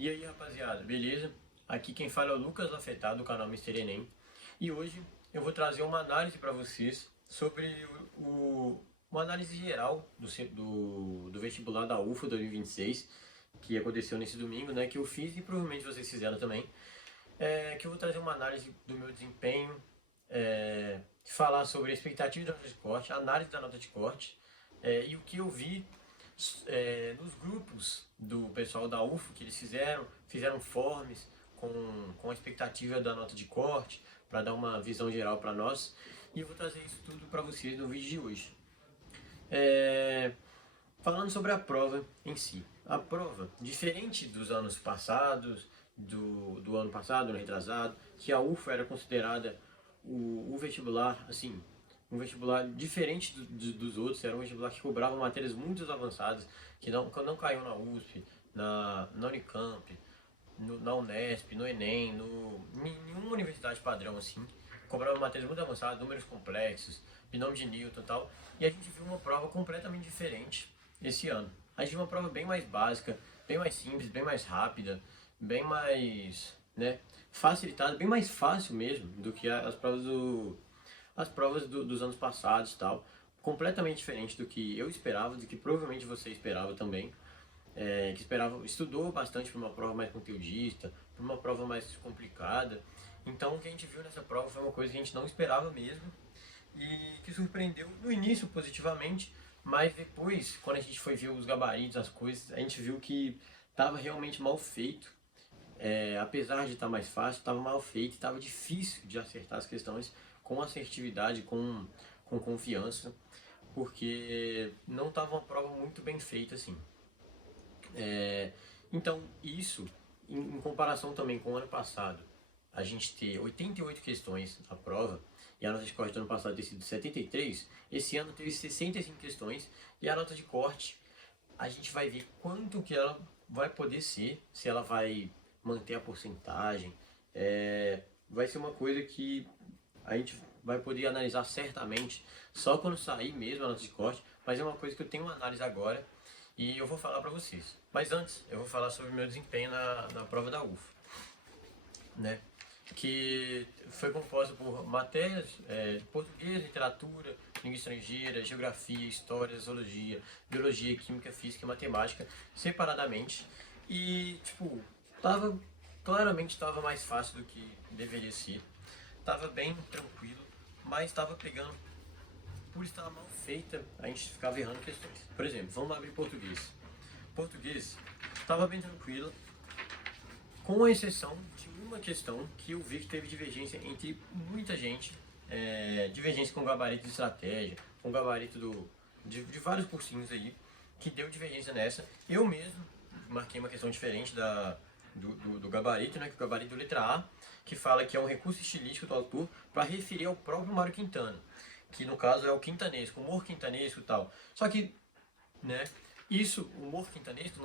E aí, rapaziada, beleza? Aqui quem fala é o Lucas Lafetado, do canal Mister Enem. E hoje eu vou trazer uma análise para vocês sobre uma análise geral do vestibular da UFA 2026, que aconteceu nesse domingo, né? Que eu fiz e provavelmente vocês fizeram também. Que eu vou trazer uma análise do meu desempenho, falar sobre a expectativa da nota de corte, a análise da nota de corte, e o que eu vi nos grupos do pessoal da UFO que eles fizeram forms com a expectativa da nota de corte, para dar uma visão geral para nós. E eu vou trazer isso tudo para vocês no vídeo de hoje. Falando sobre a prova em si. A prova, diferente dos anos passados, do ano passado, ano retrasado, que a UFO era considerada o vestibular, assim, um vestibular diferente dos outros, era um vestibular que cobrava matérias muito avançadas, que não caiu na USP, na Unicamp, na Unesp, no Enem, em nenhuma universidade padrão assim, cobrava matérias muito avançadas, números complexos, binômio de Newton e tal, e a gente viu uma prova completamente diferente esse ano. A gente viu uma prova bem mais básica, bem mais simples, bem mais rápida, bem mais, né, facilitada, bem mais fácil mesmo do que as provas dos anos passados e tal. Completamente diferente do que eu esperava, do que provavelmente você esperava também. Que estudou bastante para uma prova mais conteudista, para uma prova mais complicada. Então o que a gente viu nessa prova foi uma coisa que a gente não esperava mesmo e que surpreendeu no início positivamente, mas depois, quando a gente foi ver os gabaritos, as coisas, a gente viu que estava realmente mal feito. Apesar de estar mais fácil, estava mal feito, estava difícil de acertar as questões com assertividade, com confiança, porque não estava uma prova muito bem feita assim. Então, isso, em comparação também com o ano passado, a gente ter 88 questões na prova, e a nota de corte do ano passado ter sido 73, esse ano teve 65 questões, e a nota de corte, a gente vai ver quanto que ela vai poder ser, se ela vai manter a porcentagem. Vai ser uma coisa que a gente vai poder analisar certamente só quando sair mesmo a nota de corte, mas é uma coisa que eu tenho uma análise agora e eu vou falar para vocês. Mas antes, eu vou falar sobre o meu desempenho na prova da UFA, né? Que foi composta por matérias português, literatura, língua estrangeira, geografia, história, zoologia, biologia, química, física e matemática, separadamente. E, tipo, claramente estava mais fácil do que deveria ser. Tava bem tranquilo, mas estava pegando, por estar mal feita, a gente ficava errando questões. Por exemplo, vamos abrir português. Português estava bem tranquilo, com exceção de uma questão que eu vi que teve divergência entre muita gente, divergência com gabarito de estratégia, com gabarito de vários cursinhos aí, que deu divergência nessa. Eu mesmo marquei uma questão diferente do gabarito, né, que é o gabarito letra A, que fala que é um recurso estilístico do autor para referir ao próprio Mário Quintana, que no caso é o quintanesco, o humor quintanesco e tal. Só que, né, o humor quintanesco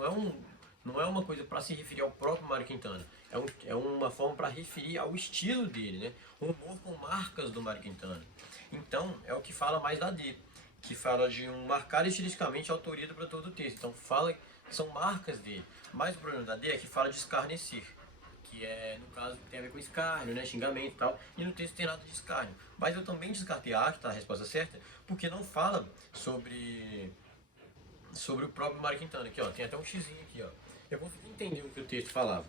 não é uma coisa para se referir ao próprio Mário Quintana, é uma forma para referir ao estilo dele, né, um humor com marcas do Mário Quintana. Então, é o que fala mais da D, que fala de marcar estilisticamente a autoria do produtor do texto. Então, fala que são marcas dele. Mas o problema da D é que fala de escarnecer, que no caso tem a ver com escárnio, né, xingamento e tal, e no texto tem nada de escárnio. Mas eu também descartei a tá, a resposta certa, porque não fala sobre o próprio Mário Quintana. Aqui, ó, tem até um xizinho aqui, ó. Eu consegui entender o que o texto falava.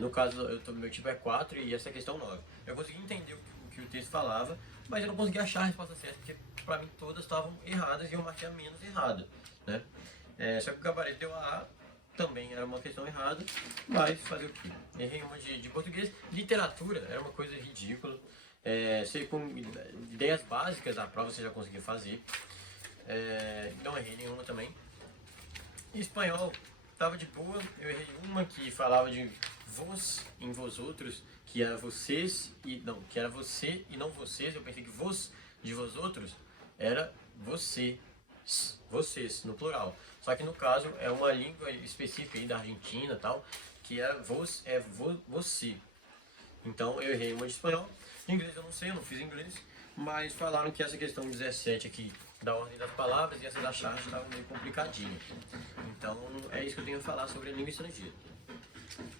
No caso, meu tipo é 4 e essa é a questão 9. Eu consegui entender o que o texto falava, mas eu não consegui achar a resposta certa, porque pra mim todas estavam erradas e eu marquei a menos errada, né? Só que o gabarito deu a A, também era uma questão errada, mas fazer o quê? Errei uma de português. Literatura era uma coisa ridícula. Sei com ideias básicas da prova você já conseguiu fazer. Não errei nenhuma também. E espanhol tava de boa, eu errei uma que falava de vos em vós outros, que era vocês e não, que era você e não vocês. Eu pensei que vos de vós outros era você, vocês no plural. Só que no caso é uma língua específica aí da Argentina e tal, que era vos é você. Então eu errei uma de espanhol. De inglês eu não sei, eu não fiz inglês, mas falaram que essa questão 17 aqui da ordem das palavras e essa da charge estava meio complicadinha. Então é isso que eu tenho a falar sobre a língua estrangeira.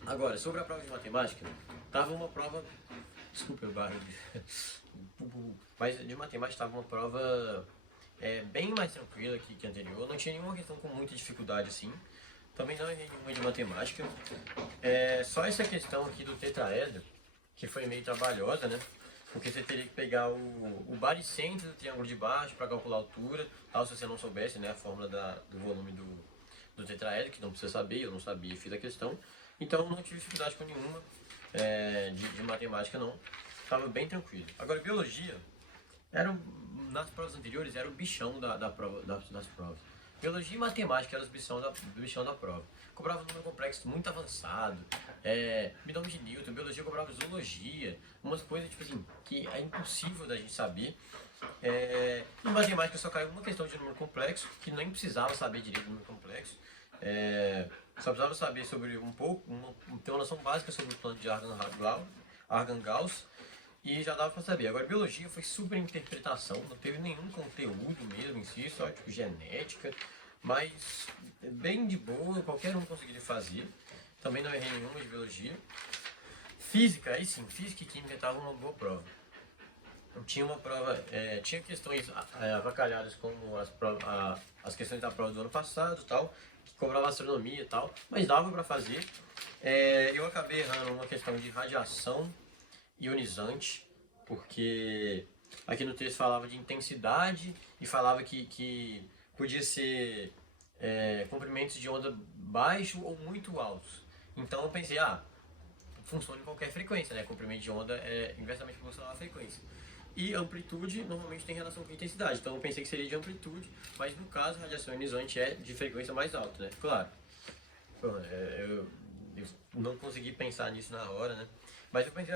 Agora, sobre a prova de matemática, tava uma prova. Desculpa o barulho. Mas de matemática tava uma prova bem mais tranquila que a anterior. Não tinha nenhuma questão com muita dificuldade assim. Também não errei nenhuma de matemática. Só essa questão aqui do tetraedro, que foi meio trabalhosa, né? Porque você teria que pegar o baricentro do triângulo de baixo para calcular a altura, tal, se você não soubesse, né, a fórmula do volume do tetraedro, que não precisa saber, eu não sabia e fiz a questão. Então não tive dificuldade com nenhuma de matemática, não. Estava bem tranquilo. Agora, biologia, nas provas anteriores, era o bichão da prova, das provas. Biologia e matemática eram do bichão da prova. Cobrava um número complexo muito avançado, binômio de Newton, biologia cobrava zoologia, umas coisas tipo assim, que é impossível da gente saber. Em matemática só caiu uma questão de número complexo, que nem precisava saber direito do número complexo. Só precisava saber sobre um pouco, ter uma noção básica sobre o plano de Argand-Gauss, e já dava pra saber. Agora, biologia foi super interpretação, não teve nenhum conteúdo mesmo em si, só tipo genética, mas bem de boa, qualquer um conseguiria fazer. Também não errei nenhuma de biologia. Física, aí sim, física e química estavam uma boa prova. Tinha uma prova, tinha questões avacalhadas como as questões da prova do ano passado tal, que cobrava astronomia e tal, mas dava para fazer. Eu acabei errando uma questão de radiação ionizante, porque aqui no texto falava de intensidade e falava que podia ser comprimentos de onda baixo ou muito altos. Então eu pensei, funciona em qualquer frequência, né? Comprimento de onda é inversamente proporcional à frequência. E amplitude normalmente tem relação com intensidade, então eu pensei que seria de amplitude, mas no caso a radiação ionizante é de frequência mais alta, né? Claro, eu não consegui pensar nisso na hora, né? Mas eu pensei,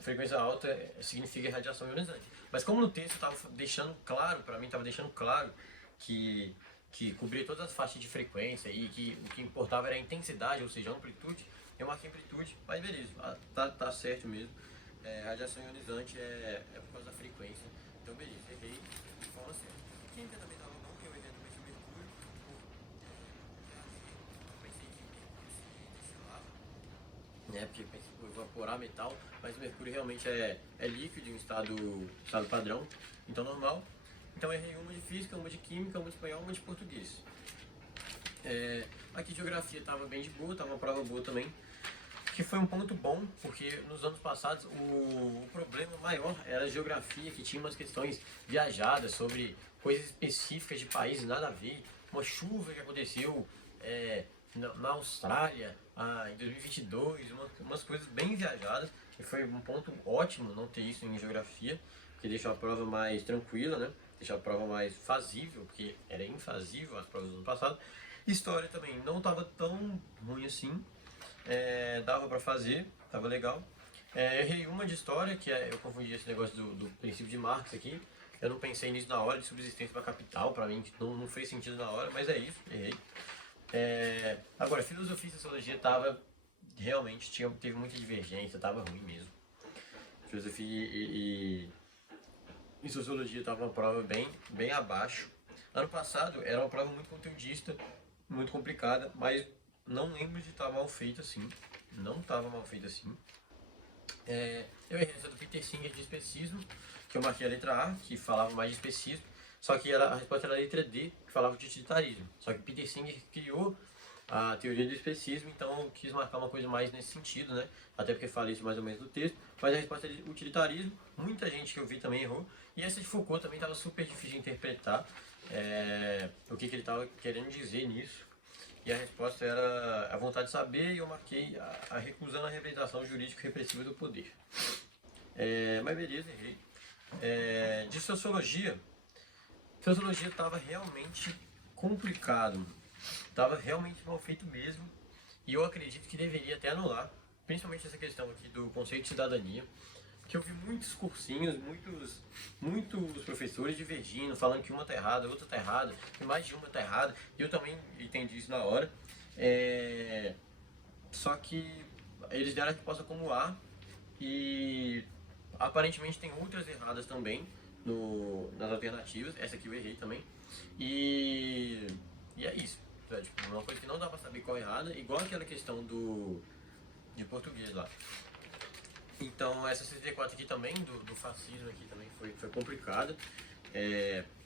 frequência alta significa radiação ionizante. Mas como no texto estava deixando claro, para mim estava deixando claro que cobria todas as faixas de frequência e que o que importava era a intensidade, ou seja, a amplitude, eu marquei amplitude, mas beleza, tá certo mesmo. Radiação ionizante por causa da frequência, então beleza, errei de forma certa. Química também estava bom, eu errei também sobre mercúrio, pensei que mercúrio se destilava, né, porque pensei por evaporar metal, mas o mercúrio realmente é líquido em estado padrão, então normal. Então errei uma de física, uma de química, uma de espanhol, uma de português. Aqui geografia estava bem de boa, estava uma prova boa também, que foi um ponto bom, porque nos anos passados o problema maior era a geografia, que tinha umas questões viajadas sobre coisas específicas de países, nada a ver, uma chuva que aconteceu na Austrália em 2022, umas coisas bem viajadas, e foi um ponto ótimo não ter isso em geografia, porque deixa a prova mais tranquila, né? Deixa a prova mais fazível, porque era infazível as provas do ano passado. História também não estava tão ruim assim, dava pra fazer, tava legal. Errei uma de história, eu confundi esse negócio do princípio de Marx aqui. Eu não pensei nisso na hora, de subsistência para capital, pra mim não fez sentido na hora, mas é isso, errei. Agora, filosofia e sociologia realmente teve muita divergência, tava ruim mesmo. Filosofia e sociologia tava uma prova bem abaixo. Ano passado era uma prova muito conteudista, muito complicada, mas não lembro de estar mal feita assim. Não estava mal feita assim. Eu errei essa do Peter Singer de especismo, que eu marquei a letra A, que falava mais de especismo, só que a resposta era a letra D, que falava de utilitarismo. Só que Peter Singer criou a teoria do especismo, então eu quis marcar uma coisa mais nesse sentido, né? Até porque falei isso mais ou menos no texto, mas a resposta é de utilitarismo, muita gente que eu vi também errou, e essa de Foucault também estava super difícil de interpretar o que ele estava querendo dizer nisso. E a resposta era a vontade de saber, e eu marquei a recusando a representação jurídico-repressiva do poder. Mas beleza, errei. De sociologia estava realmente complicado, estava realmente mal feito mesmo, e eu acredito que deveria até anular, principalmente essa questão aqui do conceito de cidadania, que eu vi muitos cursinhos, muitos professores divergindo, falando que uma tá errada, outra tá errada, que mais de uma tá errada, e eu também entendi isso na hora. Só que eles deram a resposta como A, e aparentemente tem outras erradas também nas alternativas, essa aqui eu errei também, e é isso. Tipo, uma coisa que não dá pra saber qual é errada, igual aquela questão de português lá. Então, essa 64 aqui também, do fascismo aqui também foi complicada.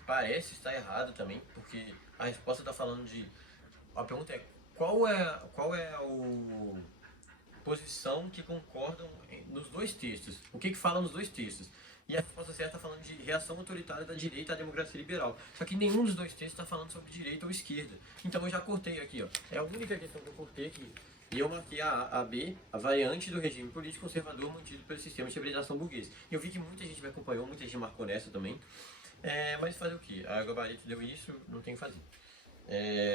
Parece estar errado também, porque a resposta está falando de... A pergunta é, qual é a posição que concordam nos dois textos? O que fala nos dois textos? E a resposta certa está falando de reação autoritária da direita à democracia liberal. Só que nenhum dos dois textos está falando sobre direita ou esquerda. Então eu já cortei aqui, ó. É a única questão que eu cortei aqui. E eu marquei a B, a variante do regime político conservador mantido pelo sistema de estabilização burguês. E eu vi que muita gente me acompanhou, muita gente marcou nessa também. Mas fazer o que? A Gabarito deu isso, não tem o que fazer.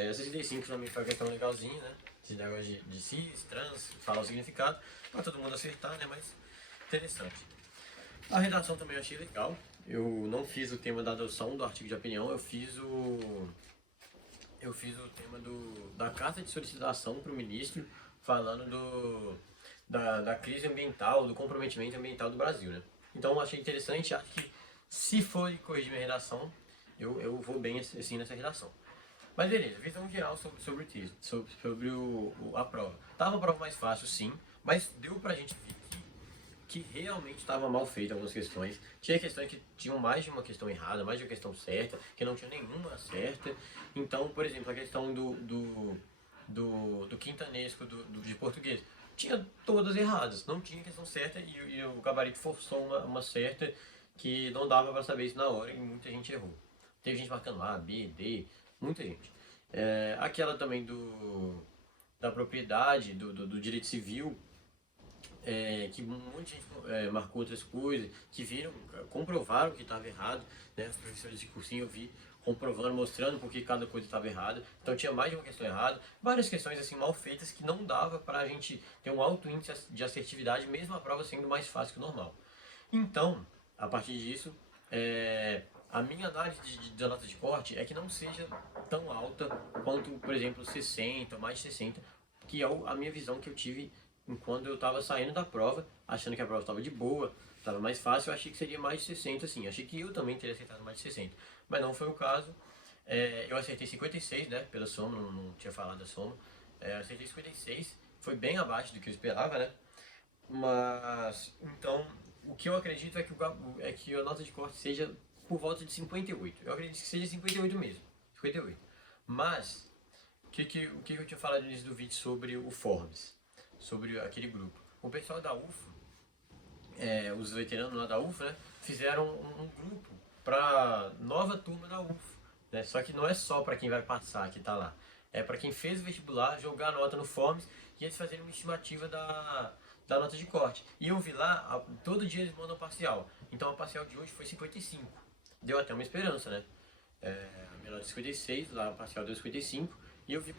A 65 também foi uma questão legalzinha, né? Esse negócio de cis, trans, falar o significado, para todo mundo acertar, né? Mas interessante. A redação também eu achei legal. Eu não fiz o tema da adoção do artigo de opinião, eu fiz o tema da carta de solicitação para o ministro, falando da crise ambiental, do comprometimento ambiental do Brasil, né? Então eu achei interessante, acho que se for corrigir minha redação, eu vou bem assim nessa redação. Mas beleza, visão geral sobre o texto, sobre a prova. Tava uma prova mais fácil, sim, mas deu pra gente ver que realmente estava mal feita algumas questões. Tinha questões que tinham mais de uma questão errada, mais de uma questão certa, que não tinha nenhuma certa. Então, por exemplo, a questão do quintanesco de português. Tinha todas erradas, não tinha questão certa e o gabarito forçou uma certa que não dava para saber isso na hora e muita gente errou. Teve gente marcando A, B, D, muita gente. Aquela também da propriedade, do direito civil, que um monte de gente marcou outras coisas, que comprovaram que estava errado, né? Os professores de cursinho eu vi comprovando, mostrando porque cada coisa estava errada. Então tinha mais de uma questão errada, várias questões assim mal feitas que não dava para a gente ter um alto índice de assertividade, mesmo a prova sendo mais fácil que o normal. Então, a partir disso, a minha análise da nota de corte é que não seja tão alta quanto, por exemplo, 60 ou mais de 60, que é a minha visão que eu tive enquanto eu estava saindo da prova, achando que a prova estava de boa, estava mais fácil, eu achei que seria mais de 60, assim. Achei que eu também teria acertado mais de 60, mas não foi o caso. Eu acertei 56, né, pela soma, não tinha falado da soma. Acertei 56, foi bem abaixo do que eu esperava, né? Mas, então, o que eu acredito é que a nota de corte seja por volta de 58. Eu acredito que seja 58 mesmo, 58. Mas, o que eu tinha falado no início do vídeo sobre o Forbes, sobre aquele grupo? O pessoal da UFA, os veteranos lá da UFA, né, fizeram um grupo para nova turma da UFA, né? Só que não é só para quem vai passar que tá lá, é para quem fez o vestibular, jogar a nota no Forbes e eles fazerem uma estimativa da nota de corte. E eu vi lá, todo dia eles mandam parcial. Então a parcial de hoje foi 55. Deu até uma esperança, né? A minha nota de 56, lá a parcial deu 55. E eu vi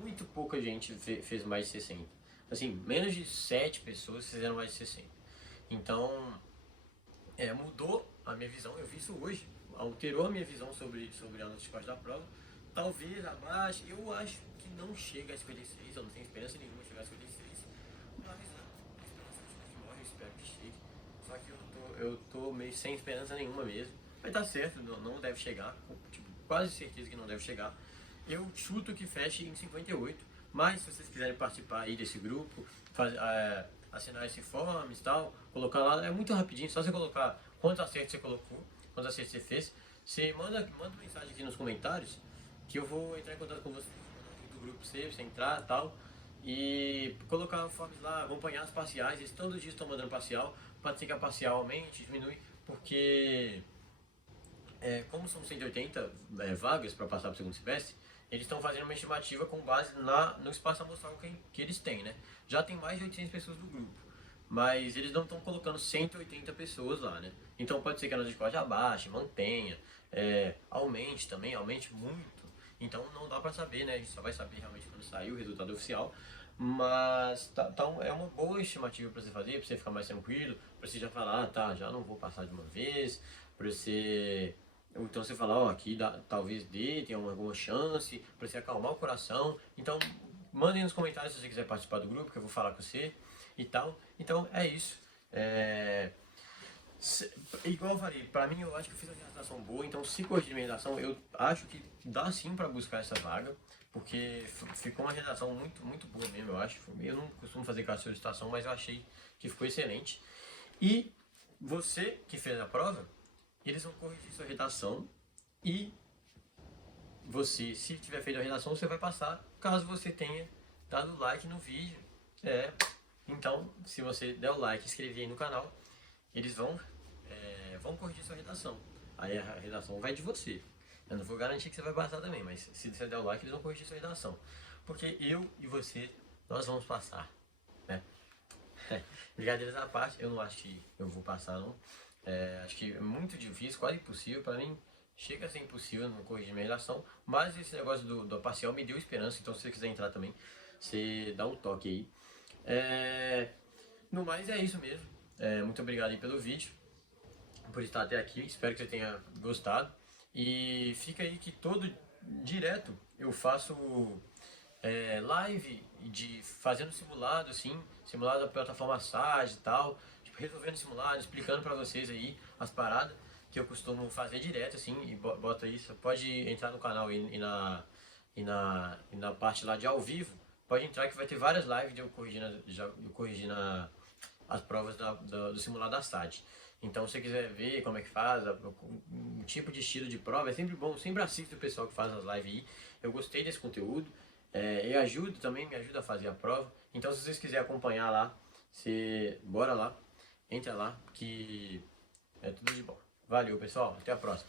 muito pouca gente fez mais de 60. Assim, menos de 7 pessoas fizeram mais de 60. Então, mudou a minha visão. Eu vi isso hoje. Alterou a minha visão sobre a nota de corte da prova. Talvez abaixo. Eu acho que não chega a 56. Eu não tenho esperança nenhuma de chegar a 56. Mas a esperança de morre, eu espero que chegue. Só que eu tô meio sem esperança nenhuma mesmo. Vai dar certo, não deve chegar. Tipo, quase certeza que não deve chegar. Eu chuto que feche em 58. Mas se vocês quiserem participar aí desse grupo, assinar esse forms e tal, colocar lá, é muito rapidinho, só você colocar quantos acertos você colocou, quantos acertos você fez. Você manda mensagem aqui nos comentários que eu vou entrar em contato com você, do grupo você entrar e tal, e colocar o forms lá, acompanhar as parciais. Eles todos os dias estão mandando parcial, pode ser que a parcial aumente, diminui, porque como são 180 vagas para passar para o segundo semestre, eles estão fazendo uma estimativa com base no espaço amostral que eles têm, né? Já tem mais de 800 pessoas no grupo, mas eles não estão colocando 180 pessoas lá, né? Então pode ser que a nota de corte abaixe, mantenha, aumente também, aumente muito. Então não dá para saber, né? A gente só vai saber realmente quando sair o resultado oficial. Mas é uma boa estimativa para você fazer, para você ficar mais tranquilo, para você já falar, tá, já não vou passar de uma vez, para você... Então você fala, ó, aqui talvez tem alguma chance, para você acalmar o coração. Então, mandem nos comentários se você quiser participar do grupo, que eu vou falar com você e tal. Então, é isso. Igual eu falei, pra mim eu acho que eu fiz uma redação boa, então se corrigir minha redação, eu acho que dá sim pra buscar essa vaga. porque ficou uma redação muito boa mesmo, eu acho. Eu não costumo fazer carta de solicitação, mas eu achei que ficou excelente. E você que fez a prova, eles vão corrigir sua redação e você, se tiver feito a redação, você vai passar, caso você tenha dado like no vídeo. Então, se você der o like e inscrever aí no canal, eles vão corrigir sua redação. Aí a redação vai de você. Eu não vou garantir que você vai passar também, mas se você der o like, eles vão corrigir sua redação. Porque eu e você, nós vamos passar, né? Brincadeiras à parte, eu não acho que eu vou passar, não. Acho que é muito difícil, quase impossível. Para mim, chega a ser impossível não corrigir minha redação. Mas esse negócio do parcial me deu esperança. Então, se você quiser entrar também, você dá um toque aí. No mais, é isso mesmo. Muito obrigado aí pelo vídeo, por estar até aqui. Espero que você tenha gostado. E fica aí que todo direto eu faço live de fazendo simulado, assim, simulado da plataforma SAG e tal, tipo, resolvendo simulado, explicando pra vocês aí as paradas que eu costumo fazer direto, assim, e bota isso. Pode entrar no canal e na parte lá de ao vivo, pode entrar que vai ter várias lives de eu corrigindo as provas do simulado da SAT. Então, se você quiser ver como é que faz, o tipo de estilo de prova, é sempre bom, sempre assisto o pessoal que faz as lives aí. Eu gostei desse conteúdo, eu ajudo também, me ajuda a fazer a prova. Então, se vocês quiserem acompanhar lá, bora lá, entra lá, que é tudo de bom. Valeu, pessoal, até a próxima.